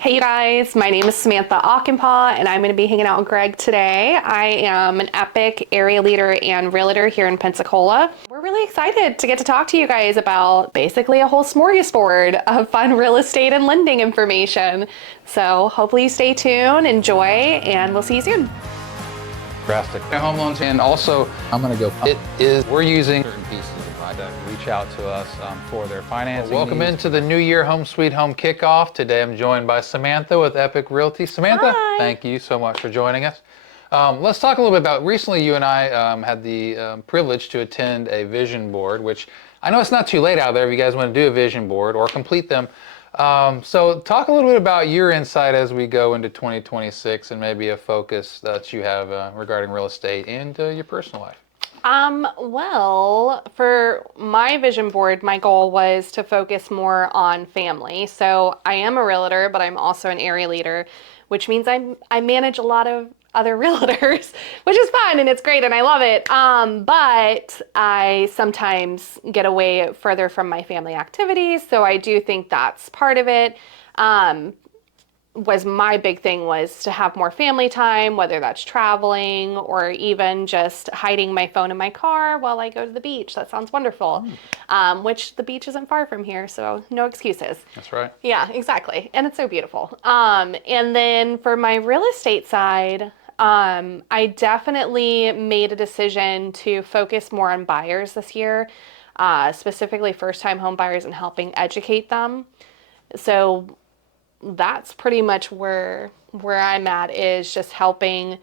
Hey you guys, my name is Samantha Ochampaugh and I'm going to be hanging out with Greg today. I am an Epique area leader and realtor here in Pensacola. We're really excited to get to talk to you guys about basically a whole smorgasbord of fun real estate and lending information. So hopefully you stay tuned, enjoy, and we'll see you soon. Drastic home loans, and also we're using certain pieces of that reach out to us for their financing. Welcome into the New Year Home Sweet Home Kickoff. Today I'm joined by Samantha with Epique Realty. Samantha, Hi. Thank you so much for joining us. Let's talk a little bit about, recently you and I had the privilege to attend a vision board, which I know it's not too late out there if you guys want to do a vision board or complete them. So talk a little bit about your insight as we go into 2026 and maybe a focus that you have regarding real estate and your personal life. Well, for my vision board, my goal was to focus more on family. So I am a realtor, but I'm also an area leader, which means I manage a lot of other realtors, which is fun and it's great and I love it. But I sometimes get away further from my family activities. So I do think that's part of it. Was my big thing was to have more family time, whether that's traveling or even just hiding my phone in my car while I go to the beach. That sounds wonderful. Which the beach isn't far from here, so no excuses. That's right. Yeah, exactly. And it's so beautiful. And then for my real estate side, I definitely made a decision to focus more on buyers this year, specifically first-time home buyers and helping educate them. So that's pretty much where I'm at, is just helping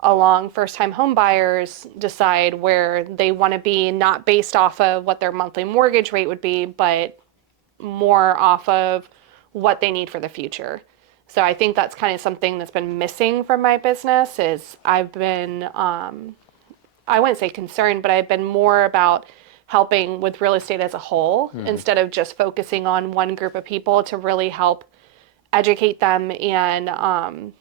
along first-time home buyers decide where they want to be, not based off of what their monthly mortgage rate would be, but more off of what they need for the future. So I think that's kind of something that's been missing from my business. Is I've been, I wouldn't say concerned, but I've been more about helping with real estate as a whole, instead of just focusing on one group of people, to really help educate them and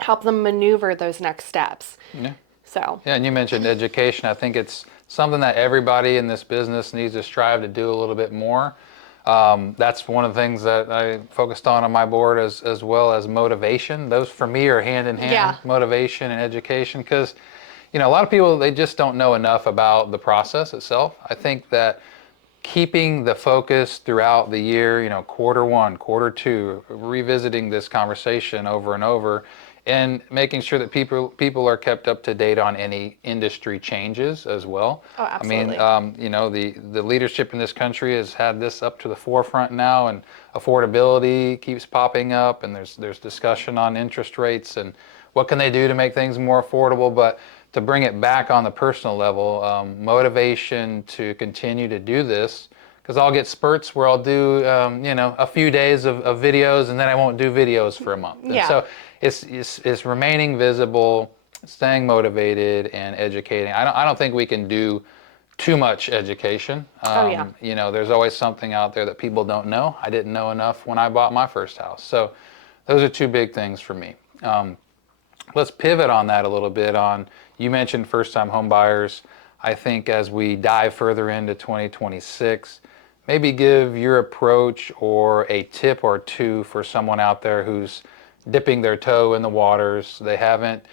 help them maneuver those next steps. Yeah. So. Yeah, and you mentioned education. I think it's something that everybody in this business needs to strive to do a little bit more. That's one of the things that I focused on my board, as well as motivation. Those for me are hand in hand, Yeah. Motivation and education, because a lot of people, they just don't know enough about the process itself. I think that keeping the focus throughout the year, quarter one, quarter two, revisiting this conversation over and over, and making sure that people are kept up to date on any industry changes as well. Oh, absolutely. I mean, the leadership in this country has had this up to the forefront now, and affordability keeps popping up, and there's discussion on interest rates and what can they do to make things more affordable. But to bring it back on the personal level, motivation to continue to do this, because I'll get spurts where I'll do, a few days of videos, and then I won't do videos for a month. Yeah. And so it's remaining visible, staying motivated, and educating. I don't think we can do too much education. There's always something out there that people don't know. I didn't know enough when I bought my first house. So those are two big things for me. Let's pivot on that a little bit. You mentioned first-time home buyers. I think as we dive further into 2026, maybe give your approach or a tip or two for someone out there who's dipping their toe in the waters. They haven't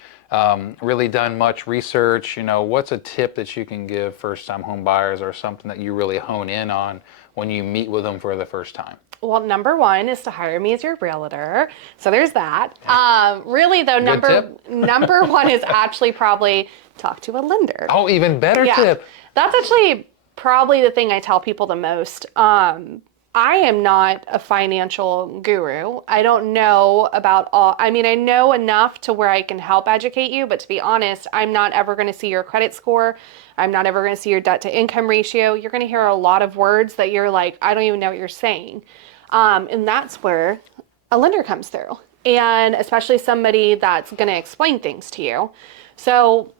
really done much research. What's a tip that you can give first-time home buyers, or something that you really hone in on when you meet with them for the first time? Well, number one is to hire me as your realtor. So there's that. Really though, number one is actually probably talk to a lender. Oh, even better tip. That's actually probably the thing I tell people the most. I am not a financial guru. I don't know about all, I know enough to where I can help educate you, but to be honest, I'm not ever going to see your credit score. I'm not ever going to see your debt to income ratio. You're going to hear a lot of words that you're like, I don't even know what you're saying. And that's where a lender comes through, and especially somebody that's going to explain things to you. So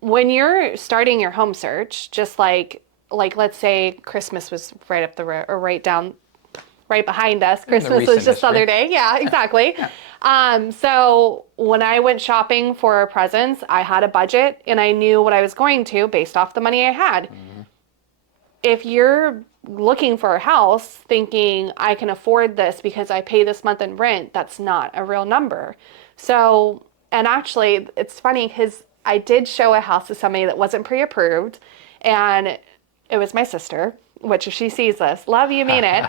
when you're starting your home search, just like let's say Christmas was right up the road, or right behind us. Christmas was just the other day. Yeah, exactly. So when I went shopping for presents, I had a budget and I knew what I was going to based off the money I had. If you're looking for a house thinking I can afford this because I pay this month in rent, that's not a real number. So, and actually, it's funny because I did show a house to somebody that wasn't pre-approved, and it was my sister, which if she sees this, love you, mean it.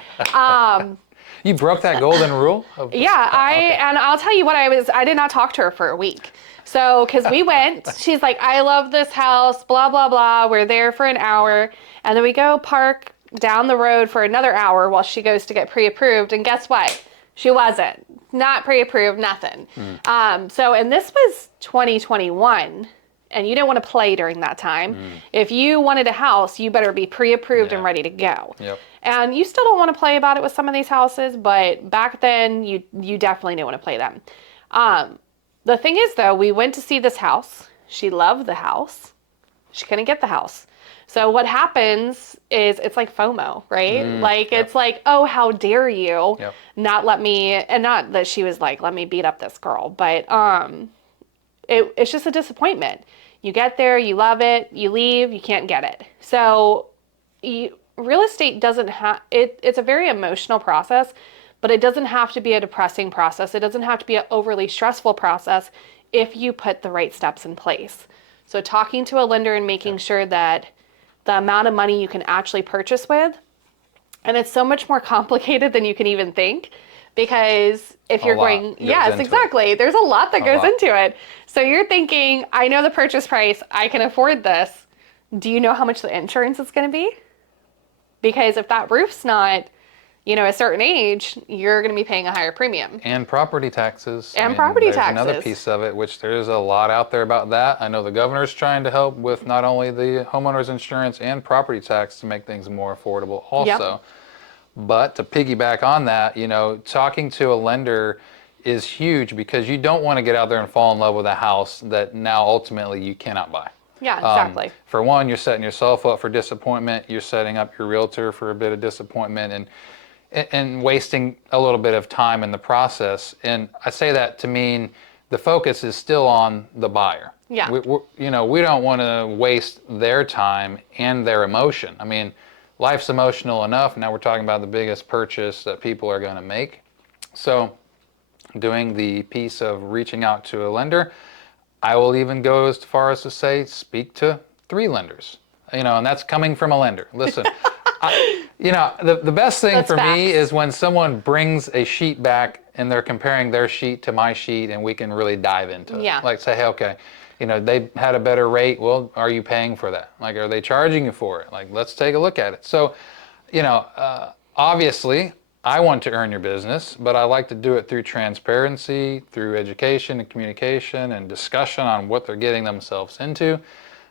You broke that golden rule? Yeah, Okay. and I'll tell you what, I did not talk to her for a week. So, because we went, she's like, I love this house, blah, blah, blah. We're there for an hour. And then we go park down the road for another hour while she goes to get pre-approved. And guess what? She wasn't. Not pre-approved, nothing. And this was 2021. And you didn't want to play during that time. If you wanted a house, you better be pre-approved and ready to go. Yep. And you still don't want to play about it with some of these houses, but back then you definitely didn't want to play them. The thing is, though, we went to see this house. She loved the house. She couldn't get the house. So what happens is it's like FOMO, right? It's like, oh, how dare you not let me, and not that she was like, let me beat up this girl, but it's just a disappointment. You get there, you love it, you leave, you can't get it. So real estate doesn't have, it's a very emotional process, but it doesn't have to be a depressing process. It doesn't have to be an overly stressful process if you put the right steps in place. So talking to a lender and making sure that the amount of money you can actually purchase with, and it's so much more complicated than you can even think, because if you're going, yes, exactly. There's a lot that goes into it. So you're thinking, I know the purchase price, I can afford this. Do you know how much the insurance is going to be? Because if that roof's not, a certain age, you're going to be paying a higher premium. And property taxes. And property there's taxes. Another piece of it, which there's a lot out there about that. I know the governor's trying to help with not only the homeowner's insurance and property tax to make things more affordable also. Yep. But to piggyback on that, talking to a lender is huge, because you don't want to get out there and fall in love with a house that now ultimately you cannot buy. Yeah, exactly. For one, you're setting yourself up for disappointment. You're setting up your realtor for a bit of disappointment and wasting a little bit of time in the process. And I say that to mean the focus is still on the buyer. Yeah. We don't want to waste their time and their emotion. I mean, life's emotional enough. Now we're talking about the biggest purchase that people are going to make. So doing the piece of reaching out to a lender, I will even go as far as to say, speak to 3 lenders, and that's coming from a lender. Listen, the best thing for me is when someone brings a sheet back and they're comparing their sheet to my sheet, and we can really dive into it. Like say, hey, okay, they had a better rate. Well, are you paying for that? Like, are they charging you for it? Like, let's take a look at it. So, obviously, I want to earn your business, but I like to do it through transparency, through education and communication and discussion on what they're getting themselves into.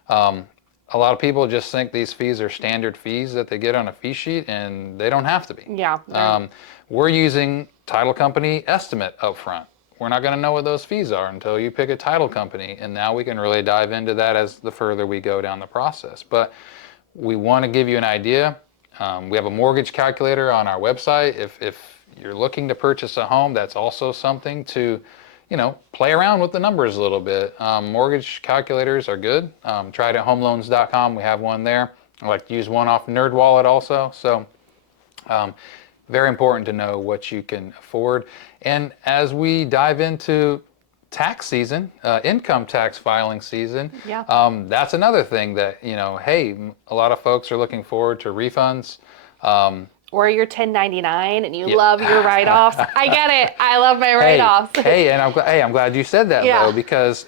A lot of people just think these fees are standard fees that they get on a fee sheet, and they don't have to be. Yeah. We're using title company estimate up front. We're not going to know what those fees are until you pick a title company, and now we can really dive into that as the further we go down the process. But we want to give you an idea. We have a mortgage calculator on our website. If you're looking to purchase a home, that's also something to play around with the numbers a little bit. Mortgage calculators are good. Try it at homeloans.com. We have one there. I like to use one off NerdWallet also. So very important to know what you can afford. And as we dive into tax season, income tax filing season, that's another thing that, hey, a lot of folks are looking forward to refunds. Or you're 1099 and you love your write-offs. I get it. I love my write-offs. And I'm glad you said that, though, because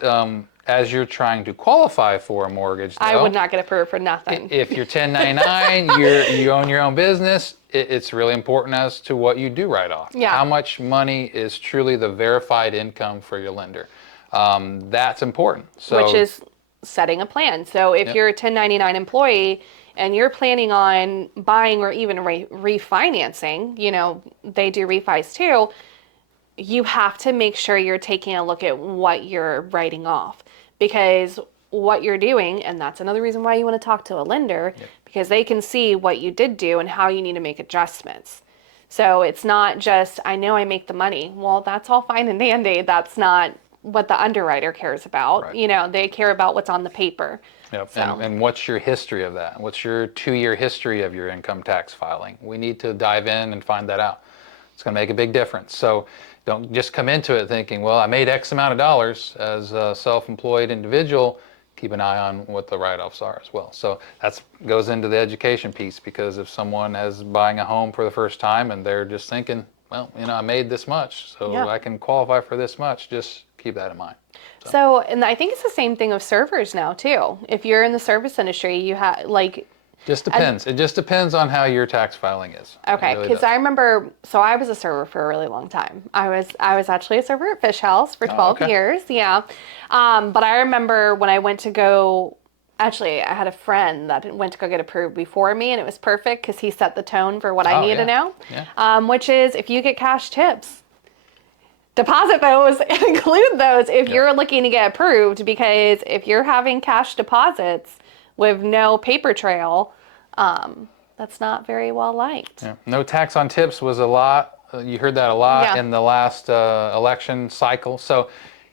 as you're trying to qualify for a mortgage, though, I would not get approved for nothing. If you're 1099, you own your own business, it's really important as to what you do write off. Yeah. How much money is truly the verified income for your lender? That's important. So, which is setting a plan. So if you're a 1099 employee and you're planning on buying or even refinancing, they do refis too, you have to make sure you're taking a look at what you're writing off, because what you're doing, and that's another reason why you want to talk to a lender, because they can see what you did do and how you need to make adjustments. So it's not just, I know I make the money. Well, that's all fine and dandy. That's not what the underwriter cares about. Right. You know, they care about what's on the paper. Yep. So. And what's your history of that? What's your 2-year history of your income tax filing? We need to dive in and find that out. It's going to make a big difference. So don't just come into it thinking, well, I made X amount of dollars as a self-employed individual. Keep an eye on what the write-offs are as well. So that goes into the education piece, because if someone is buying a home for the first time and they're just thinking, well, you know, I made this much, so Yeah. I can qualify for this much, just keep that in mind. So, and I think it's the same thing with servers now too. If you're in the service industry, you have like. Just depends. It just depends on how your tax filing is. Okay, Really because does. I remember, so I was a server for a really long time. I was actually a server at Fish House for 12 okay. years, yeah. But I remember when I went to go, actually, I had a friend that went to go get approved before me, and it was perfect because he set the tone for what I Oh, need to know, yeah. which is if you get cash tips, deposit those and include those if you're looking to get approved, because if you're having cash deposits with no paper trail, that's not very well liked. Yeah. No tax on tips was a lot. You heard that a lot in the last election cycle. So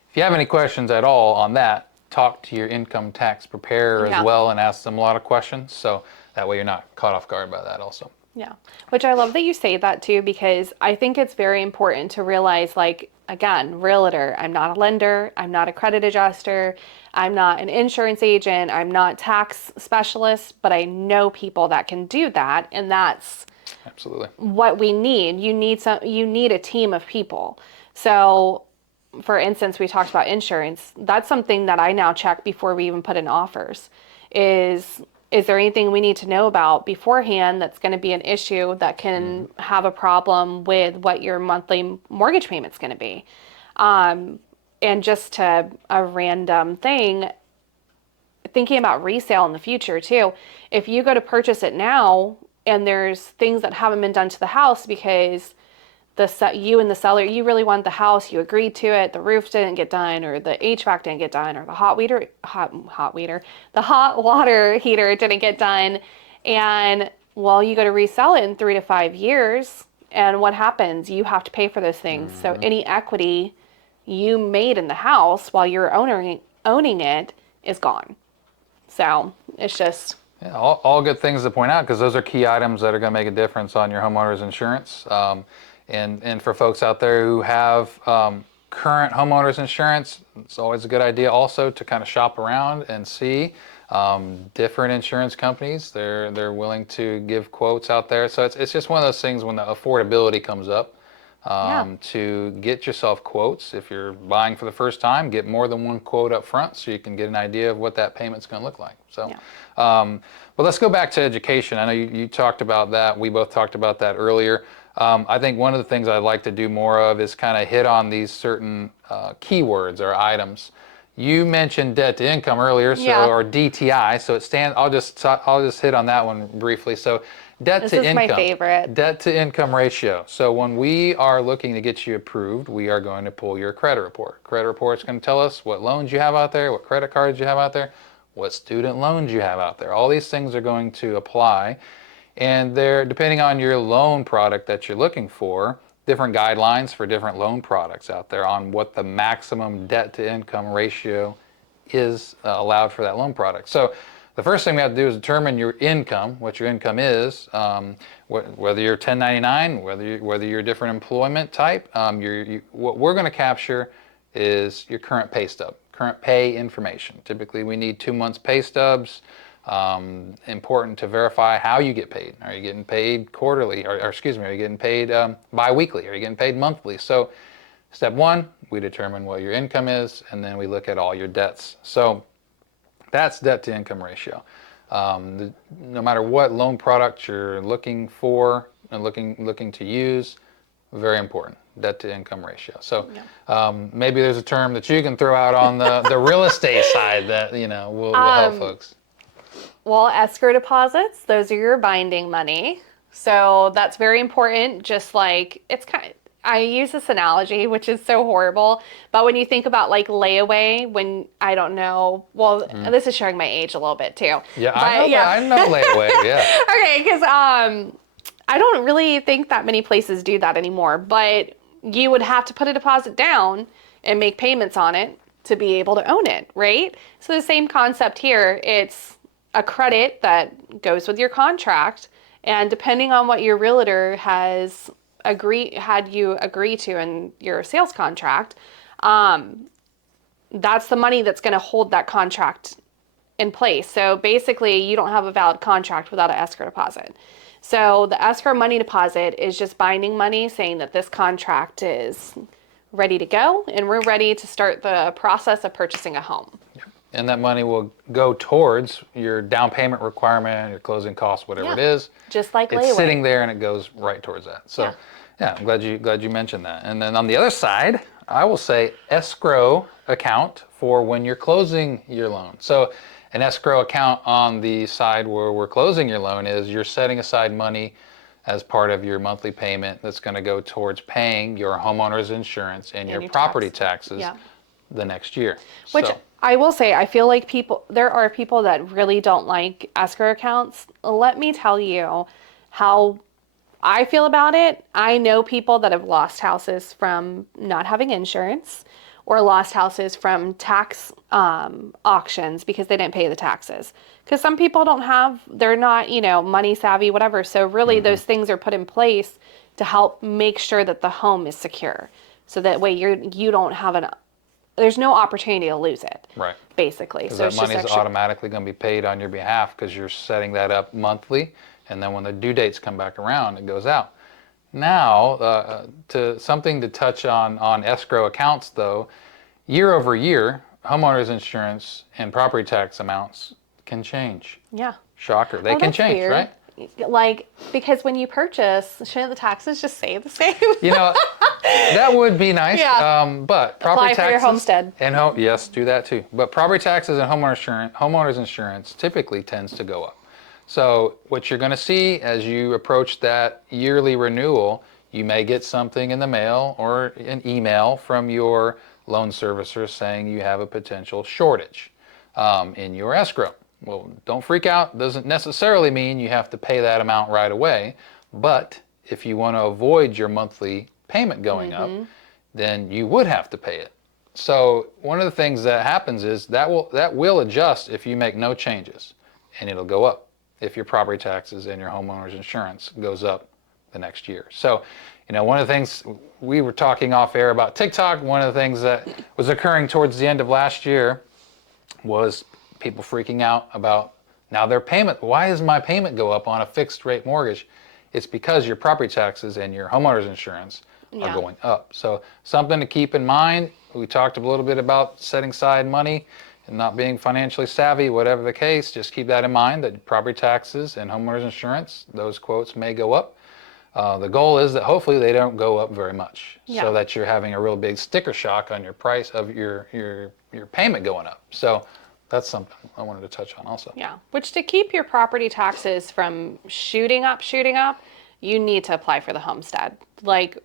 if you have any questions at all on that, talk to your income tax preparer as well and ask them a lot of questions. So that way you're not caught off guard by that also. Yeah, which I love that you say that too, because I think it's very important to realize, like, again, realtor, I'm not a lender, I'm not a credit adjuster, I'm not an insurance agent, I'm not tax specialist, but I know people that can do that, and that's absolutely what we need. You need a team of people. So, for instance, we talked about insurance. That's something that I now check before we even put in offers. Is there anything we need to know about beforehand that's going to be an issue that can have a problem with what your monthly mortgage payment's going to be? And just to a random thing, thinking about resale in the future too. If you go to purchase it now and there's things that haven't been done to the house because you and the seller, you really want the house, you agreed to it, the roof didn't get done, or the HVAC didn't get done, or the the hot water heater didn't get done, and well, you go to resell it in 3 to 5 years, and what happens? You have to pay for those things. So any equity you made in the house while you're owning it is gone. So it's just. Yeah, all good things to point out, because those are key items that are going to make a difference on your homeowner's insurance. And for folks out there who have current homeowners insurance, it's always a good idea also to kind of shop around and see different insurance companies. They're willing to give quotes out there. So it's just one of those things when the affordability comes up, to get yourself quotes. If you're buying for the first time, get more than one quote up front so you can get an idea of what that payment's going to look like. So, but let's go back to education. I know you talked about that. We both talked about that earlier. I think one of the things I'd like to do more of is kind of hit on these certain keywords or items. You mentioned debt to income earlier, or DTI. So it stands. I'll just hit on that one briefly. So debt to income. This is my favorite. Debt to income ratio. So when we are looking to get you approved, we are going to pull your credit report. Credit report's going to tell us what loans you have out there, what credit cards you have out there, what student loans you have out there. All these things are going to apply. And they're, depending on your loan product that you're looking for, different guidelines for different loan products out there on what the maximum debt to income ratio is allowed for that loan product. So the first thing we have to do is determine your income, what your income is, whether you're 1099, whether you're a different employment type. What we're going to capture is your current pay stub, current pay information. Typically we need 2 months pay stubs. Important to verify how you get paid. Are you getting paid quarterly, or excuse me, are you getting paid bi-weekly? Are you getting paid monthly? So step one, we determine what your income is, and then we look at all your debts. So that's debt to income ratio. No matter what loan product you're looking for and looking to use, very important, debt to income ratio. So maybe there's a term that you can throw out on the real estate side that will help folks. Well, escrow deposits, those are your binding money. So that's very important. Just like I use this analogy, which is so horrible, but when you think about like layaway, when I don't know, well, this is showing my age a little bit too. Yeah, but, I know layaway. Yeah. Okay, because I don't really think that many places do that anymore. But you would have to put a deposit down and make payments on it to be able to own it, right? So the same concept here, it's a credit that goes with your contract, and depending on what your realtor had you agree to in your sales contract, that's the money that's going to hold that contract in place. So basically, you don't have a valid contract without an escrow deposit. So the escrow money deposit is just binding money saying that this contract is ready to go and we're ready to start the process of purchasing a home. And that money will go towards your down payment requirement, your closing costs, whatever it is. Just like it's layaway. sitting there and it goes right towards that. So yeah, I'm glad you mentioned that. And then on the other side, I will say escrow account for when you're closing your loan. So an escrow account on the side where we're closing your loan is you're setting aside money as part of your monthly payment that's going to go towards paying your homeowner's insurance and your property taxes the next year. Which I will say, I feel like there are people that really don't like escrow accounts. Let me tell you how I feel about it. I know people that have lost houses from not having insurance, or lost houses from tax auctions because they didn't pay the taxes. Because some people they're not, money savvy, whatever. So really those things are put in place to help make sure that the home is secure. So that way you don't have there's no opportunity to lose it. Right. Basically. Because that money is automatically going to be paid on your behalf because you're setting that up monthly. And then when the due dates come back around, it goes out. Now, something to touch on escrow accounts, though, year over year, homeowners insurance and property tax amounts can change. Yeah. Shocker. They can change, weird. Right? Like, because when you purchase, shouldn't the taxes just stay the same? That would be nice. Yeah. But property Apply for taxes your homestead. And yes, do that too. But property taxes and homeowners insurance typically tends to go up. So what you're going to see as you approach that yearly renewal, you may get something in the mail or an email from your loan servicer saying you have a potential shortage in your escrow. Well, don't freak out. Doesn't necessarily mean you have to pay that amount right away. But if you want to avoid your monthly payment going up, then you would have to pay it. So one of the things that happens is that will adjust if you make no changes, and it'll go up if your property taxes and your homeowner's insurance goes up the next year. So, one of the things we were talking off air about TikTok, one of the things that was occurring towards the end of last year was people freaking out about now their payment. Why does my payment go up on a fixed rate mortgage? It's because your property taxes and your homeowner's insurance are going up. So something to keep in mind. We talked a little bit about setting aside money and not being financially savvy, whatever the case. Just keep that in mind that property taxes and homeowner's insurance, those quotes may go up. The goal is that hopefully they don't go up very much, so that you're having a real big sticker shock on your price of your payment going up. So that's something I wanted to touch on also. Yeah, which to keep your property taxes from shooting up, you need to apply for the homestead. Like,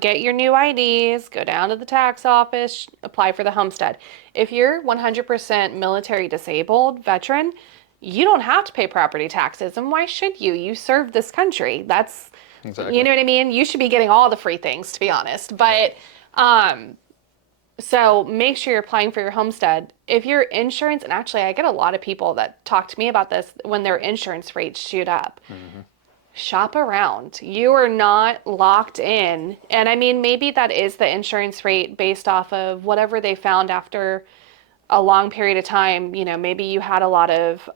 get your new IDs, go down to the tax office, apply for the homestead. If you're 100% military disabled veteran, you don't have to pay property taxes. And why should you? You serve this country. That's, exactly. You know what I mean? You should be getting all the free things, to be honest. But, so make sure you're applying for your homestead. If your insurance, and actually I get a lot of people that talk to me about this when their insurance rates shoot up. Shop around. You are not locked in. And I mean, maybe that is the insurance rate based off of whatever they found after a long period of time. Maybe you had a lot of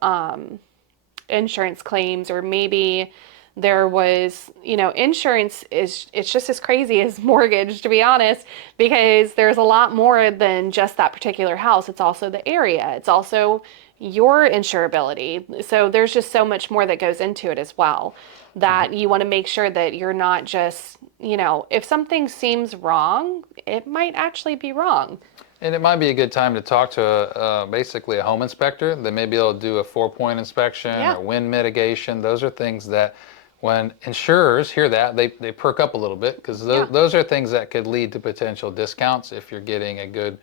insurance claims, or maybe there was, insurance it's just as crazy as mortgage, to be honest, because there's a lot more than just that particular house. It's also the area. It's also your insurability. So there's just so much more that goes into it as well, that you want to make sure that you're not just, if something seems wrong, it might actually be wrong. And it might be a good time to talk to basically a home inspector that may be able to do a 4-point inspection or wind mitigation. Those are things that when insurers hear that, they perk up a little bit, because those are things that could lead to potential discounts if you're getting a good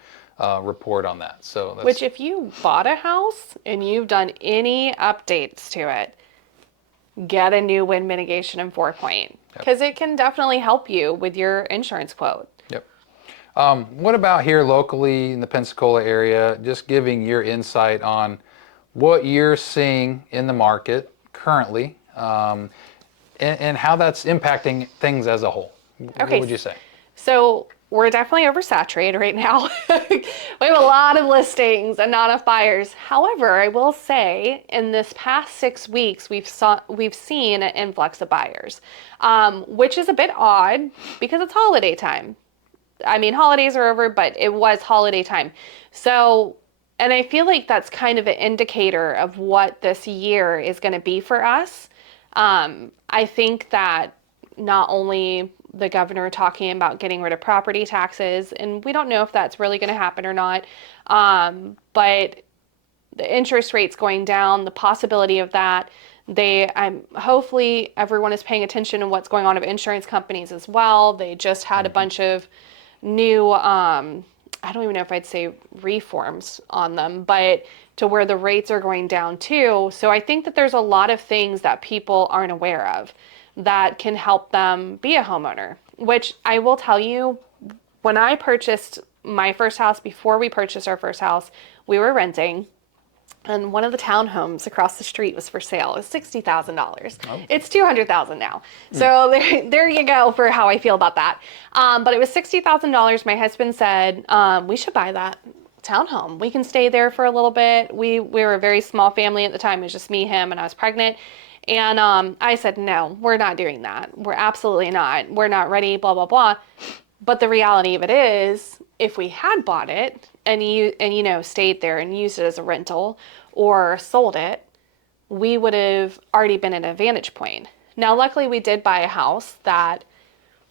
report on that. So which, if you bought a house and you've done any updates to it, get a new wind mitigation and 4-point. because it can definitely help you with your insurance quote. Yep. What about here locally in the Pensacola area, just giving your insight on what you're seeing in the market currently, and how that's impacting things as a whole? Okay. What would you say? So we're definitely oversaturated right now. We have a lot of listings and not enough buyers. However, I will say in this past 6 weeks, we've seen an influx of buyers, which is a bit odd because it's holiday time. I mean, holidays are over, but it was holiday time. So, and I feel like that's kind of an indicator of what this year is going to be for us. I think that not only the governor talking about getting rid of property taxes, and we don't know if that's really going to happen or not, but the interest rates going down, the possibility of that. Hopefully everyone is paying attention to what's going on with insurance companies as well. They just had a bunch of new, I don't even know if I'd say reforms on them, but to where the rates are going down too. So I think that there's a lot of things that people aren't aware of that can help them be a homeowner, which I will tell you, when I purchased my first house, before we purchased our first house, we were renting. And one of the townhomes across the street was for sale. It was $60,000. Oh. It's $200,000 now. So there you go for how I feel about that. But it was $60,000. My husband said, we should buy that townhome. We can stay there for a little bit. We were a very small family at the time. It was just me, him, and I was pregnant. And I said, no, we're not doing that. We're absolutely not. We're not ready, blah, blah, blah. But the reality of it is, if we had bought it and stayed there and used it as a rental or sold it, we would have already been at an advantage point. Now, luckily, we did buy a house that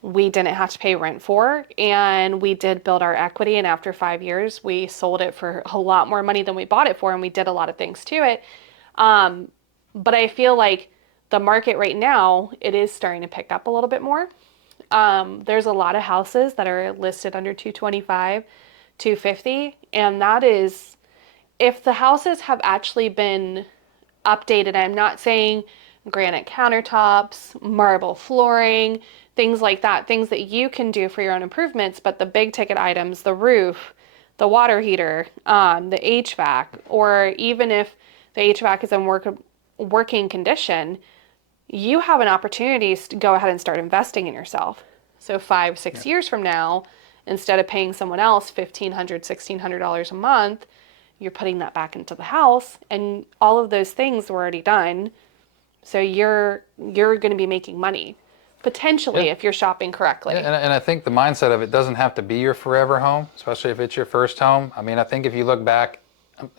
we didn't have to pay rent for, and we did build our equity. And after 5 years, we sold it for a lot more money than we bought it for, and we did a lot of things to it. But I feel like the market right now, it is starting to pick up a little bit more. There's a lot of houses that are listed under 225, 250, and that is, if the houses have actually been updated. I'm not saying granite countertops, marble flooring, things like that, things that you can do for your own improvements, but the big ticket items, the roof, the water heater, the HVAC, or even if the HVAC is in working condition, you have an opportunity to go ahead and start investing in yourself. So 5, 6 years from now, instead of paying someone else $1,500, $1,600 a month, you're putting that back into the house, and all of those things were already done. So you're going to be making money, potentially, if you're shopping correctly. Yeah, and I think the mindset of it doesn't have to be your forever home, especially if it's your first home. I mean, I think if you look back,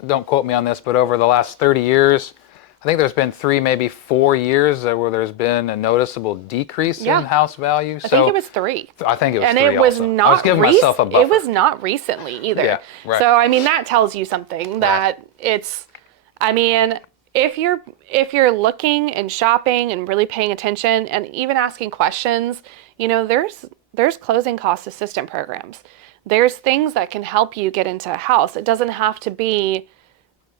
don't quote me on this, but over the last 30 years, I think there's been 3, maybe 4 years where there's been a noticeable decrease in house value. I think it was 3. I think it was 3 and it was also. not I was giving myself a buffer. It was not recently either. Yeah, right. So I mean, that tells you something that it's. I mean, if you're looking and shopping and really paying attention and even asking questions, there's closing cost assistant programs. There's things that can help you get into a house. It doesn't have to be.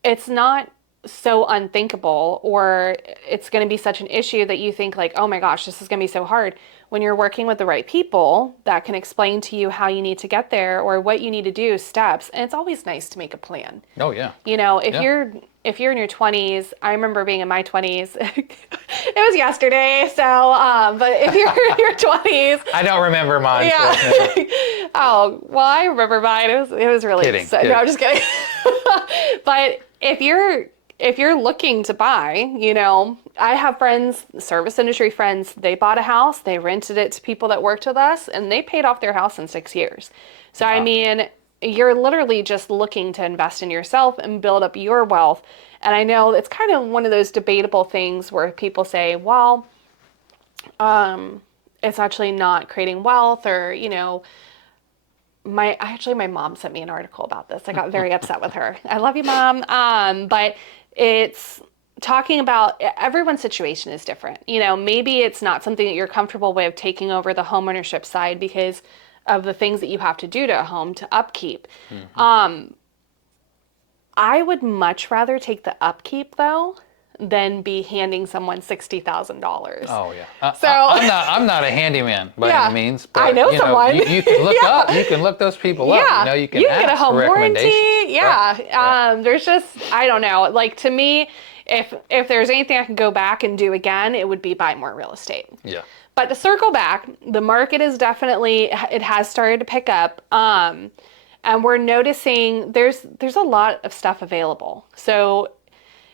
It's not so unthinkable, or it's going to be such an issue that you think like, oh my gosh, this is going to be so hard. When you're working with the right people that can explain to you how you need to get there or what you need to do, steps, and it's always nice to make a plan. Oh yeah. If you're in your 20s, I remember being in my 20s. It was yesterday, so but if you're in your 20s, I don't remember mine. Yeah. Oh well, I remember mine. It was really kidding. No, I'm just kidding. But if you're looking to buy, I have friends, service industry friends, they bought a house, they rented it to people that worked with us, and they paid off their house in 6 years. So, wow. I mean, you're literally just looking to invest in yourself and build up your wealth. And I know it's kind of one of those debatable things where people say, well, it's actually not creating wealth, or, my mom sent me an article about this. I got very upset with her. I love you, Mom. But it's talking about everyone's situation is different. Maybe it's not something that you're comfortable with taking over the homeownership side because of the things that you have to do to a home to upkeep. Mm-hmm. I would much rather take the upkeep though than be handing someone $60,000. Oh yeah. So I'm not a handyman by any means, but I know someone. You can look up, you can look those people up. You know, you can get a ask home for warranty. recommendations. Yeah. Right. There's just, I don't know. Like, to me, if there's anything I can go back and do again, it would be buy more real estate. Yeah. But to circle back, the market is definitely, it has started to pick up. And we're noticing there's a lot of stuff available. So,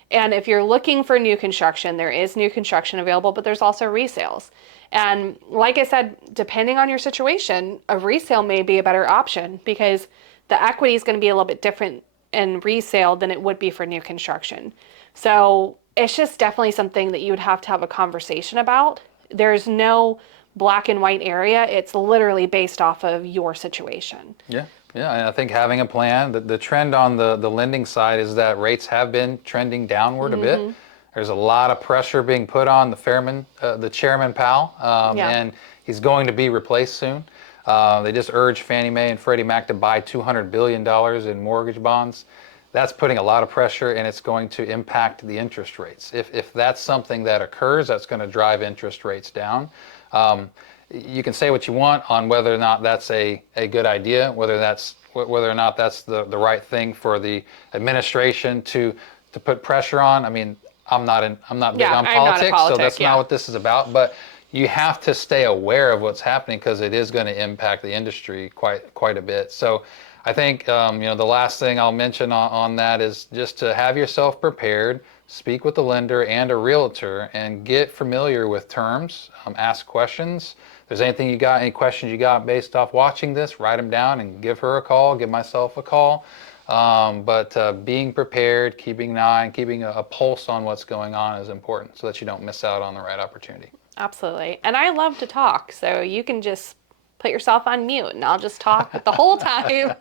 and if you're looking for new construction, there is new construction available, but there's also resales. And like I said, depending on your situation, a resale may be a better option because the equity is going to be a little bit different in resale than it would be for new construction. So it's just definitely something that you would have to have a conversation about. There's no black and white area. It's literally based off of your situation. Yeah. Yeah, and I think having a plan, the trend on the lending side is that rates have been trending downward a bit. There's a lot of pressure being put on the chairman Powell, and he's going to be replaced soon. They just urged Fannie Mae and Freddie Mac to buy $200 billion in mortgage bonds. That's putting a lot of pressure, and it's going to impact the interest rates. If that's something that occurs, that's going to drive interest rates down. You can say what you want on whether or not that's a good idea, whether or not that's the right thing for the administration to put pressure on. I mean, I'm not big on politics, so that's not what this is about. But you have to stay aware of what's happening because it is going to impact the industry quite a bit. So I think the last thing I'll mention on that is just to have yourself prepared. Speak with the lender and a realtor and get familiar with terms. Ask questions. If there's any questions you got based off watching this, write them down and give her a call, give myself a call. But being prepared, keeping an eye, and keeping a pulse on what's going on is important so that you don't miss out on the right opportunity. Absolutely. And I love to talk, so you can just put yourself on mute and I'll just talk the whole time.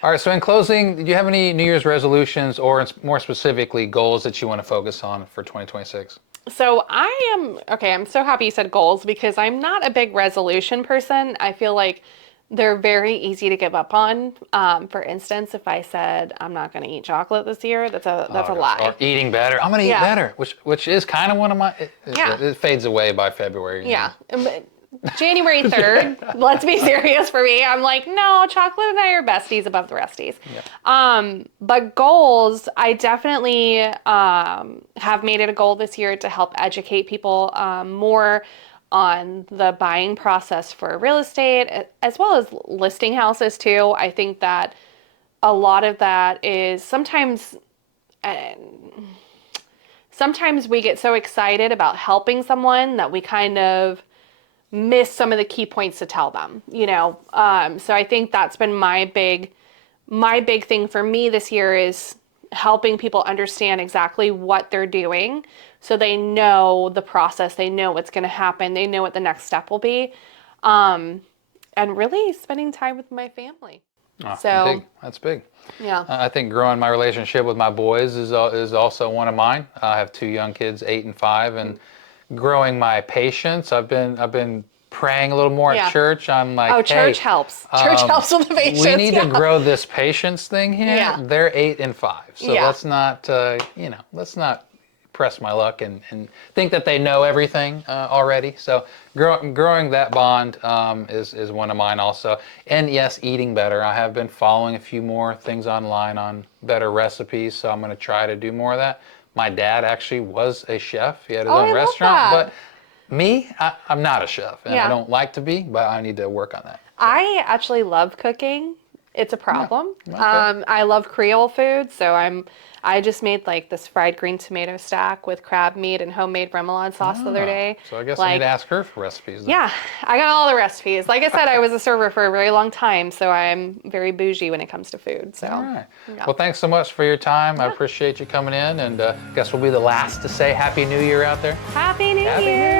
All right, so in closing, do you have any New Year's resolutions or more specifically goals that you want to focus on for 2026? So I'm so happy you said goals because I'm not a big resolution person. I feel like they're very easy to give up on. For instance, if I said I'm not going to eat chocolate this year, that's a lie. Or eating better. I'm going to eat better, which is kind of one of my, it fades away by February. Yeah. January 3rd, let's be serious for me. I'm like, no, chocolate and I are besties above the resties. Yeah. But goals, I definitely have made it a goal this year to help educate people more on the buying process for real estate, as well as listing houses too. I think that a lot of that is sometimes we get so excited about helping someone that we kind of miss some of the key points to tell them, so I think that's been my big thing for me this year is helping people understand exactly what they're doing so they know the process, they know what's going to happen, they know what the next step will be, and really spending time with my family. That's big. Yeah. I think growing my relationship with my boys is also one of mine. I have two young kids, 8 and 5, and growing my patience. I've been praying a little more at church. I'm like, church helps. Church helps with the patience. We need to grow this patience thing here. Yeah. They're 8 and 5, so let's not press my luck and think that they know everything already. So growing that bond is one of mine also. And yes, eating better. I have been following a few more things online on better recipes, so I'm going to try to do more of that. My dad actually was a chef. He had his own restaurant. But me, I'm not a chef. And I don't like to be, but I need to work on that. I actually love cooking. It's a problem. Yeah. Okay. I love Creole food, so I just made like this fried green tomato stack with crab meat and homemade remoulade sauce the other day. So I guess I need to ask her for recipes then. Yeah, I got all the recipes. Like I said, I was a server for a very long time, so I'm very bougie when it comes to food. So. All right. Yeah. Well, thanks so much for your time. Yeah. I appreciate you coming in, and I guess we'll be the last to say Happy New Year out there. Happy New Year.